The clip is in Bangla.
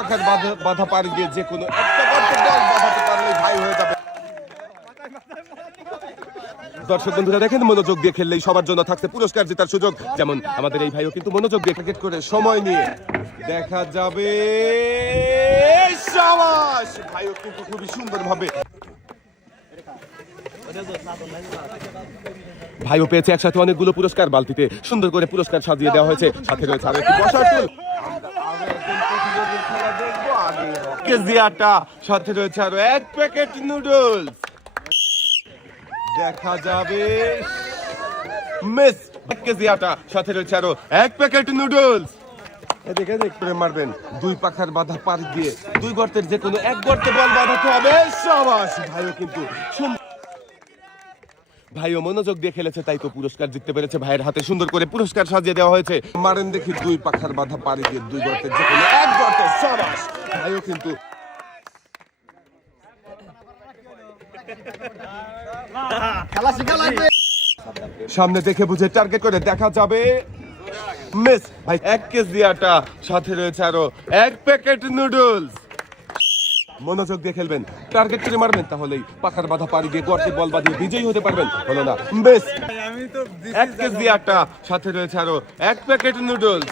পাখার বাধা পাড়ি দিয়ে যে কোনো একটা গর্তে বল বাঁধাতে পারলে ভাই হয়ে যাবে। দর্শক বন্ধুরা দেখেন, মনোযোগ দিয়ে খেললেই সবার জন্য থাকছে পুরস্কার জেতার সুযোগ। যেমন আমাদের এই ভাইও কিন্তু মনোযোগ দিয়ে ক্রিকেট করে সময় নিয়ে দেখা যাবে। শাবাশ, ভাইও কিন্তু খুবই সুন্দর ভাবে ভাইও পেয়েছে একসাথে অনেকগুলো পুরস্কার। বালতিতে সুন্দর করে পুরস্কার সাজিয়ে দেওয়া হয়েছে, সাথে রয়েছে আরো একটি বসার টুল, কেজি আটা, সাথে রয়েছে আরো 1 প্যাকেট নুডলস। দেখা যাবে মিস 1 কেজি আটা, সাথে রয়েছে আরো 1 প্যাকেট নুডলস। এদিকে করে মারবেন 2 পাখার বাধা পাড়ি দিয়ে 2 গর্তের যে কোনো এক গর্তে বল বাঁধাতে হবে। শাবাশ, ভাইও কিন্তু ভাইও মনোযোগ দিয়ে খেলেছে, তাই তো পুরস্কার জিততে পেরেছে। ভাইয়ের হাতে সুন্দর করে পুরস্কার সাজিয়ে দেওয়া হয়েছে। মারেন দেখি 2 পাখার বাধা পাড়ি দিয়ে 2 গর্তের যে কোনো এক গর্তে। শাবাশ, ভাইও কিন্তু সামনে দেখে বুঝে টার্গেট করে দেখা যাবে। মিস ভাই 1 কেজি আটা, সাথে রয়েছে আরো 1 প্যাকেট নুডলস। মনোযোগ দিয়ে খেলবেন, টার্গেট করে মারবেন, তাহলেই পাখার বাধা পাড়ি দিয়ে গর্তে বল বাঁধিয়ে বিজয়ী হতে পারবেন। হলো না, বেশ 1 কেজি আটা, সাথে রয়েছে আরো 1 প্যাকেট নুডলস।